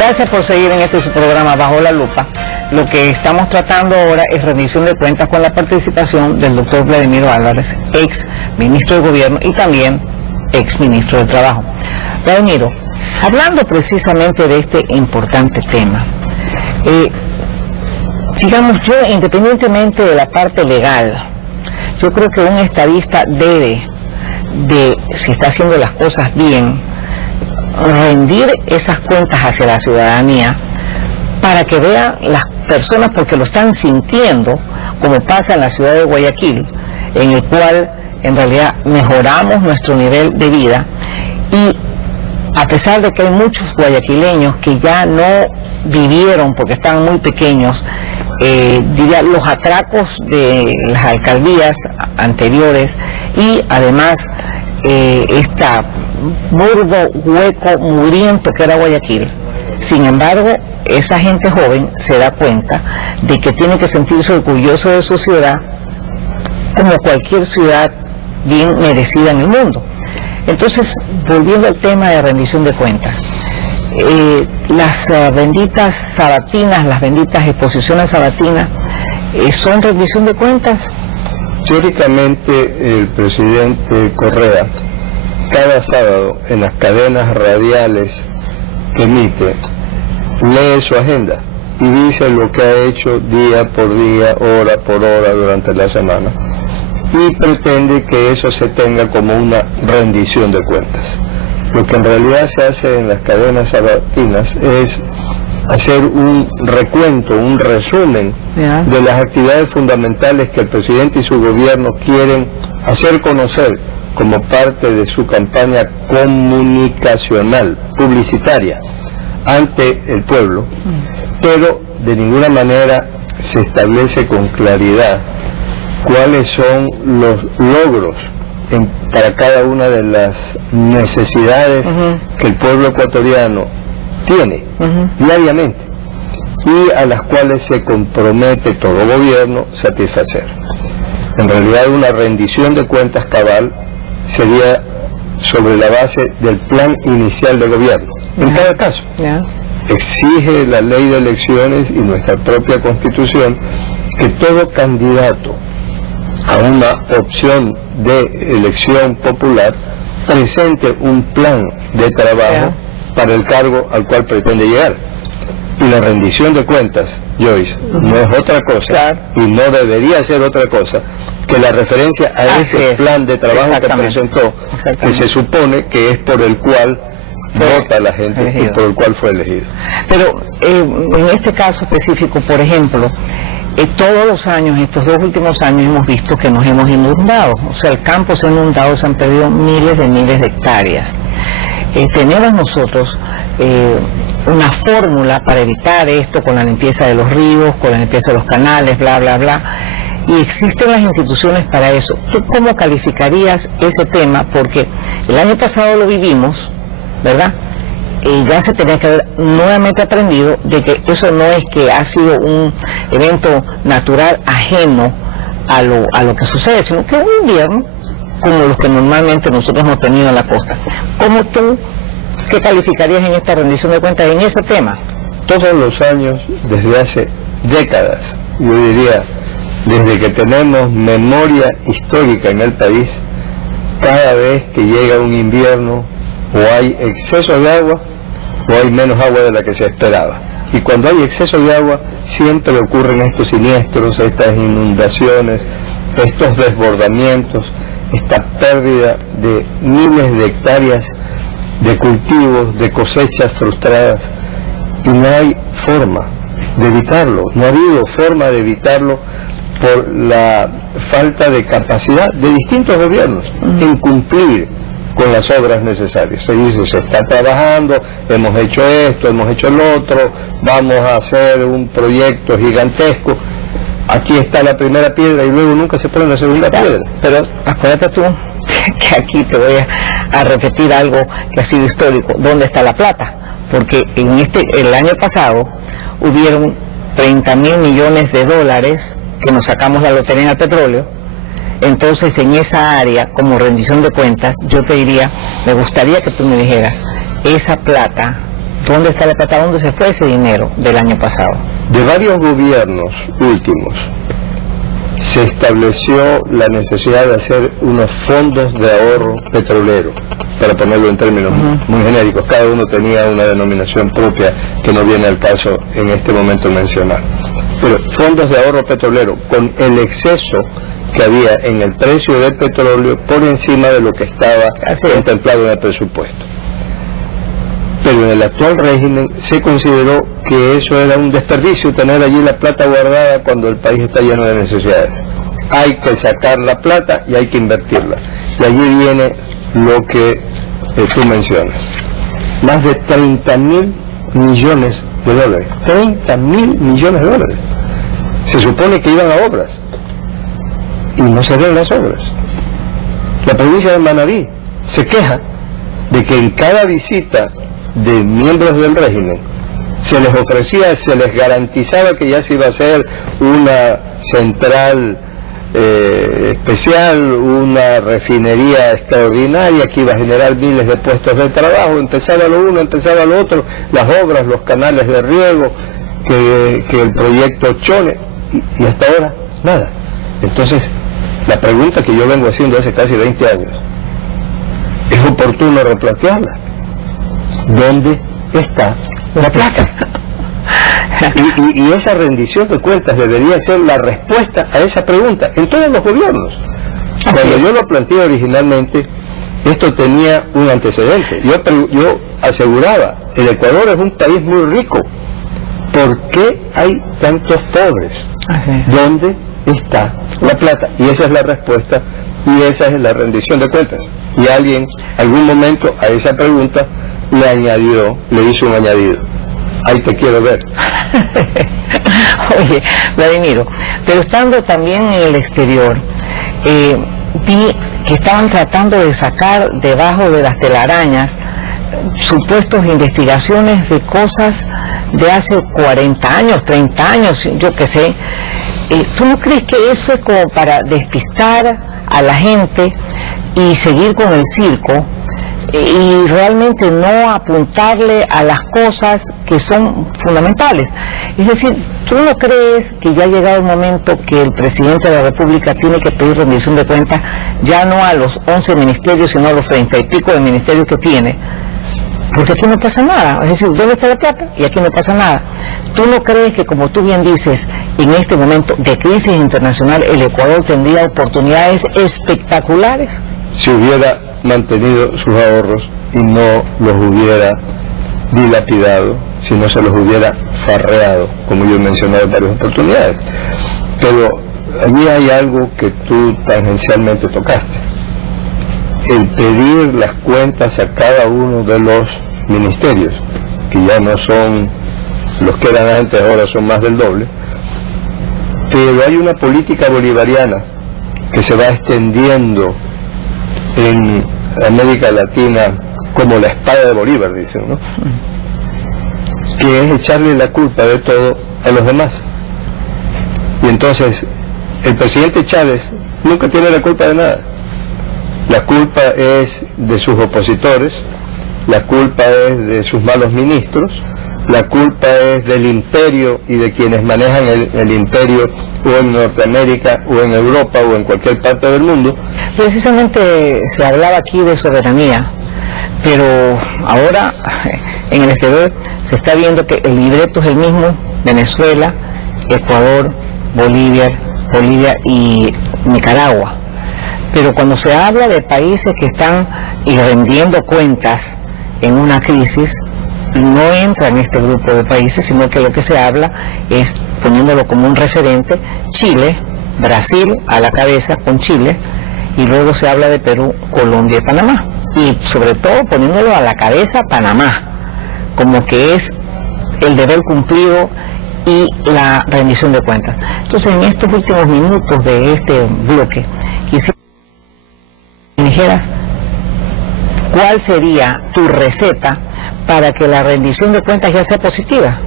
Gracias por seguir en este su programa Bajo la Lupa. Lo que estamos tratando ahora es rendición de cuentas con la participación del doctor Vladimiro Álvarez, ex ministro de Gobierno y también ex ministro de Trabajo. Vladimiro, hablando precisamente de este importante tema, digamos, yo, independientemente de la parte legal, yo creo que un estadista debe de, si está haciendo las cosas bien, rendir esas cuentas hacia la ciudadanía para que vean las personas, porque lo están sintiendo, como pasa en la ciudad de Guayaquil, en el cual en realidad mejoramos nuestro nivel de vida, y a pesar de que hay muchos guayaquileños que ya no vivieron porque estaban muy pequeños, diría, los atracos de las alcaldías anteriores y además esta burdo, hueco, mugriento que era Guayaquil. Sin embargo, esa gente joven se da cuenta de que tiene que sentirse orgulloso de su ciudad como cualquier ciudad bien merecida en el mundo. Entonces, volviendo al tema de rendición de cuentas, las benditas sabatinas, las benditas exposiciones sabatinas, ¿son rendición de cuentas? Teóricamente, el presidente Correa, cada sábado en las cadenas radiales que emite, lee su agenda y dice lo que ha hecho día por día, hora por hora durante la semana, y pretende que eso se tenga como una rendición de cuentas. Lo que en realidad se hace en las cadenas sabatinas es hacer un recuento, un resumen de las actividades fundamentales que el presidente y su gobierno quieren hacer conocer como parte de su campaña comunicacional, publicitaria, ante el pueblo, pero de ninguna manera se establece con claridad cuáles son los logros para cada una de las necesidades que el pueblo ecuatoriano tiene diariamente y a las cuales se compromete todo gobierno satisfacer. En realidad, una rendición de cuentas cabal sería sobre la base del plan inicial de gobierno. En cada caso, exige la ley de elecciones y nuestra propia constitución que todo candidato a una opción de elección popular presente un plan de trabajo para el cargo al cual pretende llegar. Y la rendición de cuentas, Joyce, no es otra cosa y no debería ser otra cosa que la referencia a ese plan de trabajo que presentó, que se supone que es por el cual vota la gente elegido, y por el cual fue elegido. Pero en este caso específico, por ejemplo, todos los años, estos 2 últimos años, hemos visto que nos hemos inundado. O sea, el campo se ha inundado, se han perdido miles de hectáreas. Tenemos nosotros una fórmula para evitar esto, con la limpieza de los ríos, con la limpieza de los canales, bla, bla, bla. Y existen las instituciones para eso. ¿Tú cómo calificarías ese tema? Porque el año pasado lo vivimos, ¿verdad? Ya se tenía que haber nuevamente aprendido de que eso no es que ha sido un evento natural ajeno a lo que sucede, sino que es un invierno como los que normalmente nosotros hemos tenido en la costa. ¿Cómo tú, qué calificarías en esta rendición de cuentas en ese tema? Todos los años, desde hace décadas, yo diría, desde que tenemos memoria histórica en el país, cada vez que llega un invierno, o hay exceso de agua, o hay menos agua de la que se esperaba. Y cuando hay exceso de agua, siempre ocurren estos siniestros, estas inundaciones, estos desbordamientos, esta pérdida de miles de hectáreas de cultivos, de cosechas frustradas. Y no hay forma de evitarlo, no ha habido forma de evitarlo por la falta de capacidad de distintos gobiernos en cumplir con las obras necesarias. Se dice, se está trabajando, hemos hecho esto, hemos hecho el otro, vamos a hacer un proyecto gigantesco, aquí está la primera piedra y luego nunca se pone la segunda piedra. Pero acuérdate tú que aquí te voy a repetir algo que ha sido histórico. ¿Dónde está la plata? Porque el año pasado hubieron 30.000 millones de dólares que nos sacamos la lotería en el petróleo. Entonces, en esa área, como rendición de cuentas, yo te diría, me gustaría que tú me dijeras, esa plata ¿Dónde está la plata? ¿Dónde se fue ese dinero del año pasado? De varios gobiernos últimos se estableció la necesidad de hacer unos fondos de ahorro petrolero, para ponerlo en términos muy genéricos. Cada uno tenía una denominación propia que no viene al caso en este momento mencionar. Pero fondos de ahorro petrolero, con el exceso que había en el precio del petróleo por encima de lo que estaba contemplado en el presupuesto. Pero en el actual régimen se consideró que eso era un desperdicio, tener allí la plata guardada cuando el país está lleno de necesidades. Hay que sacar la plata y hay que invertirla. Y allí viene lo que tú mencionas. Más de 30.000 millones de dólares. 30.000 millones de dólares. Se supone que iban a obras. Y no se ven las obras. La provincia de Manabí se queja de que en cada visita de miembros del régimen se les ofrecía, se les garantizaba que ya se iba a hacer una central especial, una refinería extraordinaria que iba a generar miles de puestos de trabajo. Empezaba lo uno, empezaba lo otro, las obras, los canales de riego, que el proyecto Chone, y hasta ahora nada. Entonces, la pregunta que yo vengo haciendo hace casi 20 años, ¿es oportuno replantearla? ¿Dónde está la plata? Y esa rendición de cuentas debería ser la respuesta a esa pregunta en todos los gobiernos. Cuando yo lo planteé originalmente, esto tenía un antecedente. Yo aseguraba, el Ecuador es un país muy rico. ¿Por qué hay tantos pobres? ¿Dónde está la plata? Y esa es la respuesta, y esa es la rendición de cuentas. Y alguien, algún momento, a esa pregunta le hizo un añadido: ahí te quiero ver. Oye, Vladimiro, pero estando también en el exterior, vi que estaban tratando de sacar debajo de las telarañas supuestos investigaciones de cosas de hace 40 años, 30 años, yo qué sé. ¿Tú no crees que eso es como para despistar a la gente y seguir con el circo y realmente no apuntarle a las cosas que son fundamentales? Es decir, ¿tú no crees que ya ha llegado el momento que el presidente de la República tiene que pedir rendición de cuentas ya no a los 11 ministerios, sino a los 30 y pico de ministerios que tiene? Porque aquí no pasa nada. Es decir, ¿dónde está la plata? Y aquí no pasa nada. ¿Tú no crees que, como tú bien dices, en este momento de crisis internacional el Ecuador tendría oportunidades espectaculares? Si hubiera mantenido sus ahorros y no los hubiera dilapidado, si no se los hubiera farreado, como yo he mencionado en varias oportunidades. Pero allí hay algo que tú tangencialmente tocaste: el pedir las cuentas a cada uno de los ministerios, que ya no son los que eran antes, ahora son más del doble. Pero hay una política bolivariana que se va extendiendo en América Latina como la espada de Bolívar, dicen, ¿no? Que es echarle la culpa de todo a los demás. Y entonces el presidente Chávez nunca tiene la culpa de nada. La culpa es de sus opositores, la culpa es de sus malos ministros, la culpa es del imperio y de quienes manejan el imperio, o en Norteamérica, o en Europa, o en cualquier parte del mundo. Precisamente se hablaba aquí de soberanía, pero ahora en el exterior se está viendo que el libreto es el mismo: Venezuela, Ecuador, Bolivia y Nicaragua. Pero cuando se habla de países que están rendiendo cuentas en una crisis, no entra en este grupo de países, sino que lo que se habla es, poniéndolo como un referente, Chile, Brasil a la cabeza con Chile, y luego se habla de Perú, Colombia y Panamá. Y sobre todo poniéndolo a la cabeza Panamá, como que es el deber cumplido y la rendición de cuentas. Entonces, en estos últimos minutos de este bloque, quisiera que dijeras cuál sería tu receta para que la rendición de cuentas ya sea positiva.